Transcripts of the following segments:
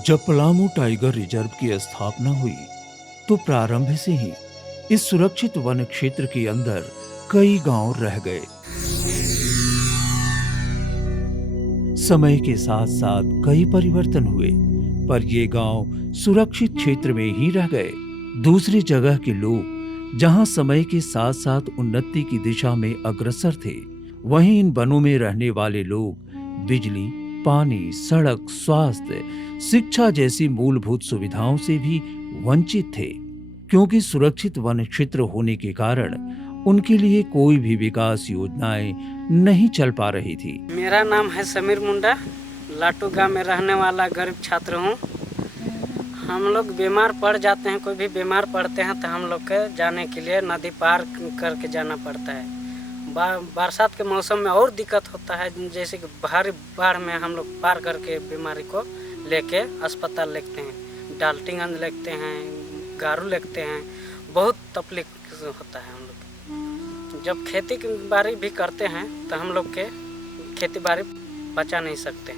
जब Palamu tiger reserve की स्थापना हुई तो प्रारंभ से ही इस सुरक्षित वन क्षेत्र के अंदर कई गांव रह गए। समय के साथ साथ कई परिवर्तन हुए, पर ये गांव सुरक्षित क्षेत्र में ही रह गए। दूसरी जगह के लोग जहां समय के साथ साथ उन्नति की दिशा में अग्रसर थे, वहीं इन वनों में रहने वाले लोग बिजली, पानी, सड़क, स्वास्थ्य, शिक्षा जैसी मूलभूत सुविधाओं से भी वंचित थे, क्योंकि सुरक्षित वन क्षेत्र होने के कारण उनके लिए कोई भी विकास योजनाएं नहीं चल पा रही थी। मेरा नाम है समीर मुंडा, लाटू गांव में रहने वाला गरीब छात्र हूं। हम लोग बीमार पड़ जाते हैं, कोई भी बीमार पड़ते हैं तो हम लोग के जाने के लिए नदी पार करके जाना पड़ता है। बरसात के मौसम में और दिक्कत होता है, जैसे कि भारी बाढ़ में हम लोग पार करके बीमारी को लेके अस्पताल लेते हैं, डाल्टनगंज लेते हैं, गारू लेते हैं। बहुत तकलीफ होता है। हम लोग जब खेती बाड़ी भी करते हैं तो हम लोग के खेती बाड़ी बचा नहीं सकते।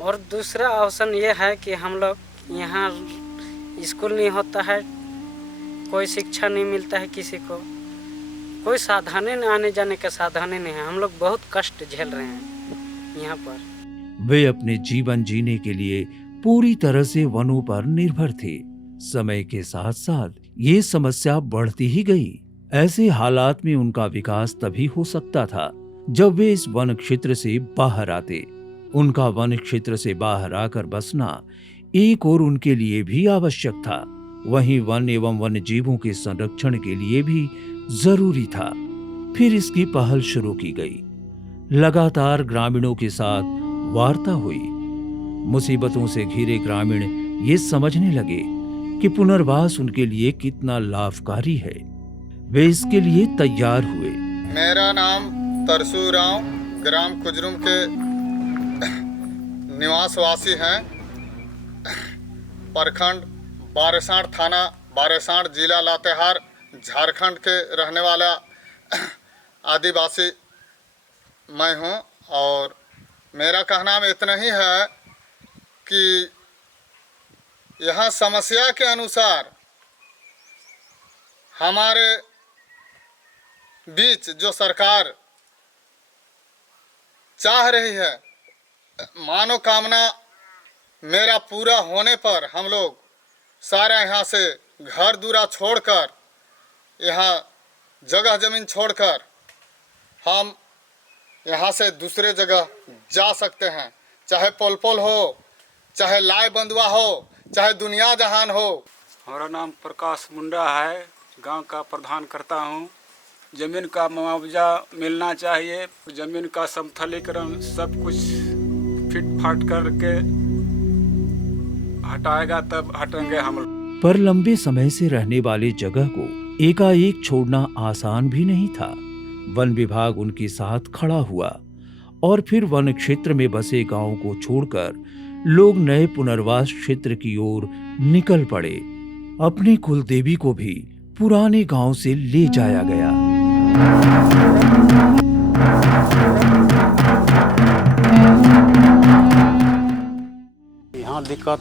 और दूसरा ऑप्शन ये है कि हम लोग यहाँ स्कूल नहीं होता है, कोई शिक्षा नहीं मिलता है, किसी को कोई साधन नहीं, आने जाने का साधन नहीं है। हम लोग बहुत कष्ट झेल रहे हैं यहाँ पर। वे अपने जीवन जीने के लिए पूरी तरह से वनों पर निर्भर थे। समय के साथ साथ ये समस्या बढ़ती ही गई। ऐसे हालात में उनका विकास तभी हो सकता था जब वे इस वन क्षेत्र से बाहर आते। उनका वन क्षेत्र से बाहर आकर बसना एक और उनके लिए भी आवश्यक था, वहीं वन एवं वन्य जीवों के संरक्षण के लिए भी जरूरी था। फिर इसकी पहल शुरू की गई। लगातार ग्रामीणों के साथ वार्ता हुई। मुसीबतों से घिरे ग्रामीण ये समझने लगे कि पुनर्वास उनके लिए कितना लाभकारी है। वे इसके लिए तैयार हुए। मेरा नाम तरसूराव, ग्राम कुजरुम के निवासवासी हैं। प्रखंड बारेसाण, थाना बारेसाण, जिला लातेहार, झारखंड के रहने वाला आदिवासी मैं हूं। और मेरा कहना में इतना ही है कि यहाँ समस्या के अनुसार हमारे बीच जो सरकार चाह रही है, मनोकामना मेरा पूरा होने पर हम लोग सारा यहाँ से घर दूरा छोड़कर, यहाँ जगह जमीन छोड़कर हम यहाँ से दूसरे जगह जा सकते हैं। चाहे पोलपोल हो, चाहे लाए बंदुआ हो, चाहे दुनिया जहान हो। हमारा नाम प्रकाश मुंडा है, गांव का प्रधान करता हूँ। जमीन का मुआवजा मिलना चाहिए, जमीन का समतलीकरण सब कुछ फिट फाट करके हटाएगा तब हटेंगे हम। पर लंबे समय से रहने वाले जगह को एकाएक छोड़ना आसान भी नहीं था। वन विभाग उनके साथ खड़ा हुआ और फिर वन क्षेत्र में बसे गांवों को छोड़कर लोग नए पुनर्वास क्षेत्र की ओर निकल पड़े। अपनी कुल देवी को भी पुराने गांव से ले जाया गया। यहाँ दिक्कत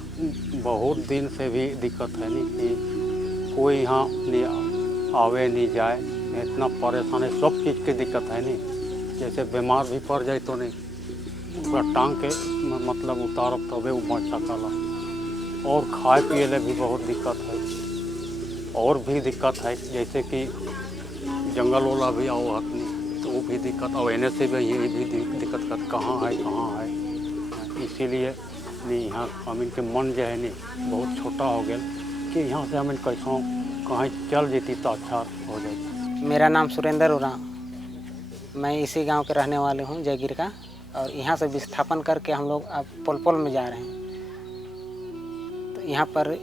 बहुत दिन से भी दिक्कत है नहीं कि कोई यहाँ नहीं आवे नहीं जाए, इतना परेशान है। सब चीज़ की दिक्कत है नहीं। जैसे बीमार भी पड़ जाए तो नहीं पूरा टांग के मतलब उतारब तबे वो बच सकला। और खाए पिए ले भी बहुत दिक्कत है। और भी दिक्कत है, जैसे कि जंगल वाला भी आओ हक नहीं तो वो भी दिक्कत। और एने से भी ये भी दिक्कत कर कहाँ है। इसीलिए नहीं यहाँ हमिन के मन जो है नहीं बहुत छोटा हो गया कि यहाँ से हमें कैसों कहीं चल जाती तो अच्छा हो जाए। मेरा नाम सुरेंद्र उरांव, मैं इसी गांव के रहने वाले हूं, जयगिर का। और यहाँ से विस्थापन करके हम लोग अब पोलपोल में जा रहे हैं। तो यहाँ पर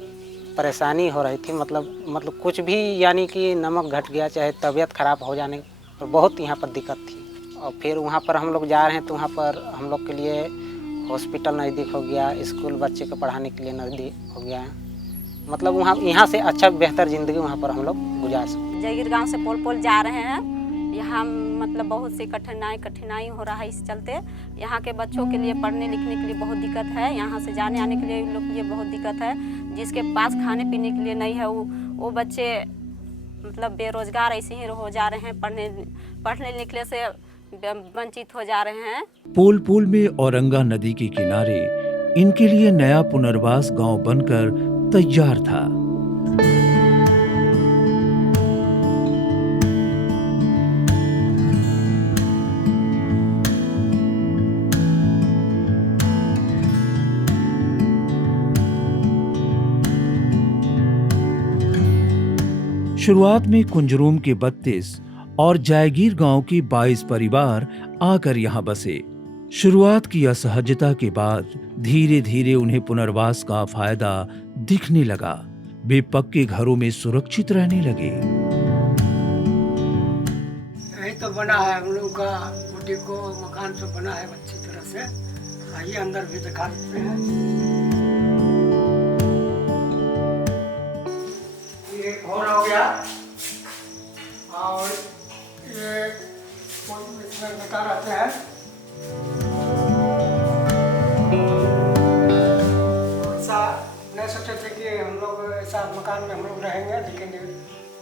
परेशानी हो रही थी, मतलब कुछ भी, यानी कि नमक घट गया, चाहे तबीयत ख़राब हो जाने पर बहुत यहाँ पर दिक्कत थी। और फिर वहाँ पर हम लोग जा रहे हैं तो वहाँ पर हम लोग के लिए हॉस्पिटल नज़दीक हो गया, स्कूल बच्चे को पढ़ाने के लिए नज़दीक हो गया। मतलब वहाँ यहाँ से अच्छा बेहतर ज़िंदगी वहाँ पर हम लोग गुजार सकते। जयगिर गांव से पोलपोल जा रहे हैं। यहाँ मतलब बहुत सी कठिनाई हो रहा है। इस चलते यहाँ के बच्चों के लिए पढ़ने लिखने के लिए बहुत दिक्कत है। यहाँ से जाने आने के लिए उन लोग के लिए बहुत दिक्कत है। जिसके पास खाने पीने के लिए नहीं है वो बच्चे मतलब बेरोजगार ऐसे ही हो जा रहे हैं, पढ़ने लिखने से वंचित हो जा रहे हैं। पोल में औरंगा नदी के किनारे इनके लिए नया पुनर्वास गांव बनकर तैयार था। शुरुआत में कुंजरूम के 32 और जायगीर गांव के 22 परिवार आकर यहां बसे। शुरुआत की असहजता के बाद धीरे धीरे उन्हें पुनर्वास का फायदा दिखने लगा। वे पक्के घरों में सुरक्षित रहने लगे। यही तो बना है हम लोग का कुटी को मकान तो बना है अच्छी तरह से। आइए अंदर भी दिखा देते हैं। ये हॉल हो गया और ये इसमें बेटा रहते हैं। ऐसा नहीं सोचे थे कि हम लोग ऐसा मकान में हम लोग रहेंगे, लेकिन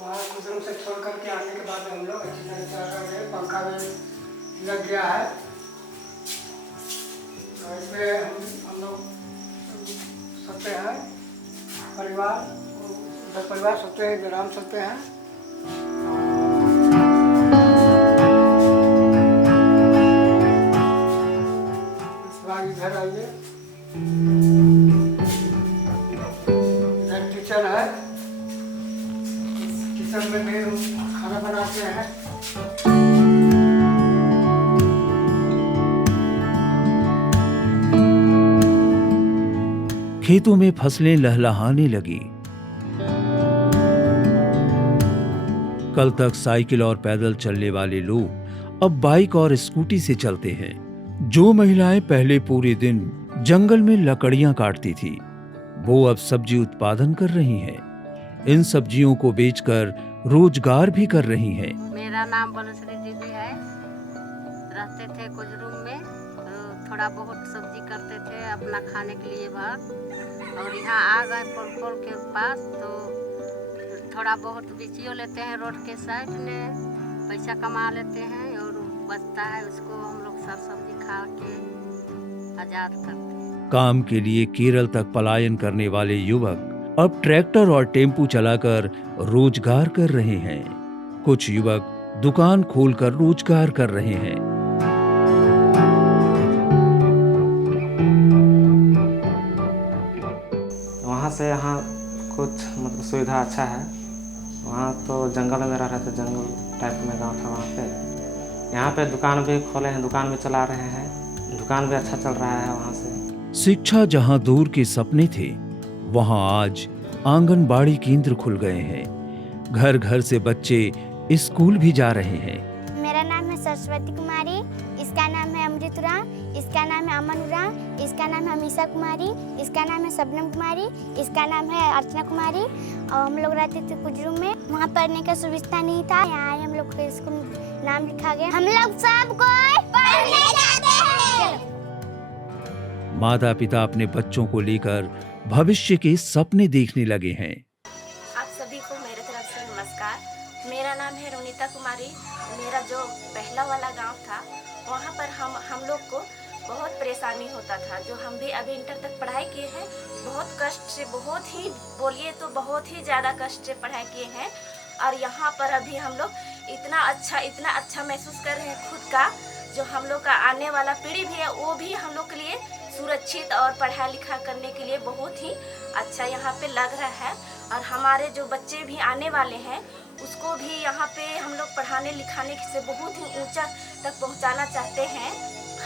वहाँ कुछ से छोड़ करके आने के बाद हम लोग अच्छी तरह से पंखा में लग गया है। तो इसमें हम लोग सोते हैं, परिवार 10 परिवार सोते हैं, आराम सोते हैं। इसके बाद इधर आइए, इधर किचन है। किचन में भी खाना बनाते हैं। खेतों में फसलें लहलहाने लगी। कल तक साइकिल और पैदल चलने वाले लोग अब बाइक और स्कूटी से चलते हैं। जो महिलाएं पहले पूरे दिन जंगल में लकड़ियां काटती थी, वो अब सब्जी उत्पादन कर रही हैं। इन सब्जियों को बेचकर रोजगार भी कर रही हैं। मेरा नाम बनश्री दीदी है। रहते थे कुछ रूम में, तो थोड़ा बहुत सब्जी करते थे अपना खाने के लिए भर, और यहाँ आ गए पोल के पास तो थोड़ा बहुत बेचियो लेते हैं। रोड के साइड में पैसा कमा लेते हैं और बचता है, उसको हम लोग सब सब्जी खा के आजाद करते हैं। काम के लिए केरल तक पलायन करने वाले युवक अब ट्रैक्टर और टेम्पू चलाकर रोजगार कर रहे हैं। कुछ युवक दुकान खोलकर रोजगार कर रहे हैं। वहाँ से यहाँ कुछ मतलब सुविधा अच्छा है। वहाँ तो जंगल में रह रहे थे, जंगल टाइप में गांव था वहाँ पे। यहाँ पे दुकान भी खोले हैं, दुकान भी चला रहे हैं, दुकान भी अच्छा चल रहा है वहाँ से। शिक्षा जहाँ दूर के सपने थे, वहाँ आज आंगनबाड़ी केंद्र खुल गए हैं। घर घर से बच्चे स्कूल भी जा रहे हैं। मेरा नाम है सरस्वती कुमारी, इसका नाम है अमृतुरा, इसका नाम है अमनुरा, इसका नाम है अमीशा कुमारी, इसका नाम है शबनम कुमारी, इसका नाम है अर्चना कुमारी। और हम लोग रहते थे कुजरू में, वहाँ पढ़ने का सुविधा नहीं था। यहाँ आए हम लोग के स्कूल नाम लिखा गया। हम लोग सब कोई पढ़ने जाते हैं। माता पिता अपने बच्चों को लेकर भविष्य के सपने देखने लगे हैं। आप सभी को मेरे तरफ से नमस्कार। मेरा नाम है रोनिता कुमारी। मेरा जो पहला वाला गांव था, वहाँ पर हम लोग को बहुत परेशानी होता था। जो हम भी अभी इंटर तक पढ़ाई किए हैं, बहुत कष्ट से, बहुत ही बोलिए तो बहुत ही ज़्यादा कष्ट से पढ़ाई किए हैं। और यहाँ पर अभी हम लोग इतना अच्छा महसूस कर रहे हैं खुद का। जो हम लोग का आने वाला पीढ़ी भी है, वो भी हम लोग के लिए सुरक्षित और पढ़ाई लिखा करने के लिए बहुत ही अच्छा यहाँ पे लग रहा है। और हमारे जो बच्चे भी आने वाले हैं, उसको भी यहाँ पे हम लोग पढ़ाने लिखाने से बहुत ही ऊंचा तक पहुँचाना चाहते हैं।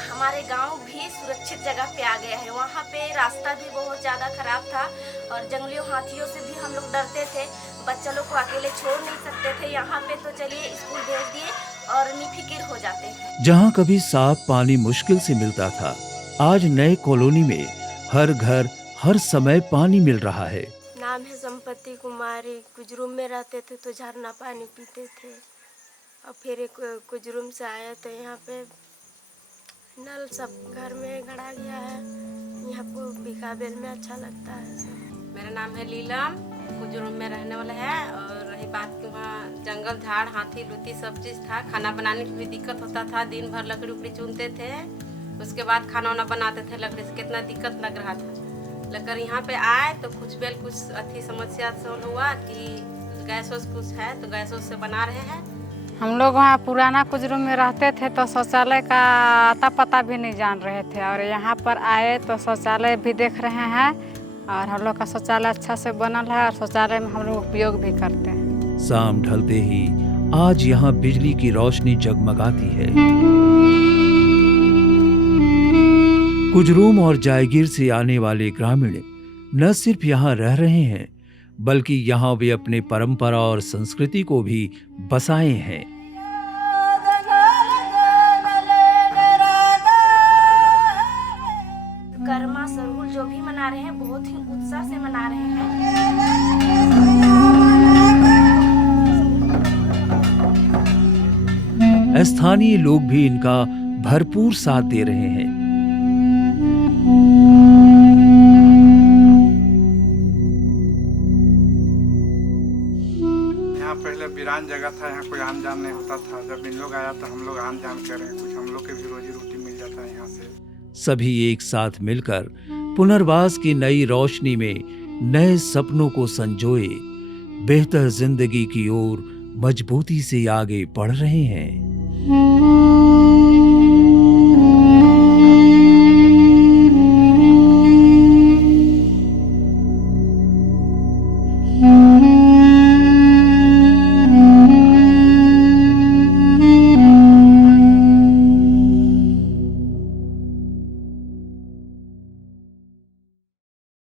हमारे गांव भी सुरक्षित जगह पे आ गया है। वहाँ पे रास्ता भी बहुत ज़्यादा खराब था और जंगली हाथियों से भी हम लोग डरते थे। बच्चा लोग को अकेले छोड़ नहीं सकते थे। यहाँ पे तो चलिए स्कूल भेज दिए और निफिकिर हो जाते हैं। जहाँ कभी साफ पानी मुश्किल से मिलता था, आज नए कॉलोनी में हर घर हर समय पानी मिल रहा है। नाम है संपत्ति कुमारी। कुजरूम में रहते थे तो झरना पानी पीते थे और फिर एक कुछ रूम से आए तो यहाँ पे नल सब घर में गड़ा गया है। यहाँ को बिकाबेल में अच्छा लगता है सब। मेरा नाम है लीलम, कुछ रूम में रहने वाला है। और रही बात कि वहाँ जंगल झाड़ हाथी लुती सब चीज़ था, खाना बनाने की भी दिक्कत होता था। दिन भर लकड़ी उकड़ी चुनते थे, उसके बाद खाना वाना बनाते थे लकड़ी से, कितना दिक्कत लग रहा था। लेकर यहाँ पे आए तो कुछ अच्छी समस्या सोल्व हुआ कि गैस वैस कुछ है तो गैस से बना रहे हैं। हम लोग वहाँ पुराना कुछ रूम में रहते थे तो शौचालय का आता पता भी नहीं जान रहे थे, और यहाँ पर आए तो शौचालय भी देख रहे हैं और हम लोग का शौचालय अच्छा से बनल है और शौचालय में हम लोग उपयोग भी करते हैं। शाम ढलते ही आज यहाँ बिजली की रोशनी जगमगाती है। कुजरूम और जायगीर से आने वाले ग्रामीण न सिर्फ यहाँ रह रहे हैं बल्कि यहाँ वे अपने परंपरा और संस्कृति को भी बसाए हैं। कर्मा सरहुल जो भी मना रहे हैं बहुत ही उत्साह से मना रहे हैं। स्थानीय लोग भी इनका भरपूर साथ दे रहे हैं। पहले वीरान जगह था, यहाँ कोई आन जान नहीं होता था। जब इन लोग आया तो हम लोग आन जान करें, कुछ हम लोग के भी रोजी रोटी मिल जाता है यहाँ से। सभी एक साथ मिलकर पुनर्वास की नई रोशनी में नए सपनों को संजोए बेहतर जिंदगी की ओर मजबूती से आगे बढ़ रहे हैं।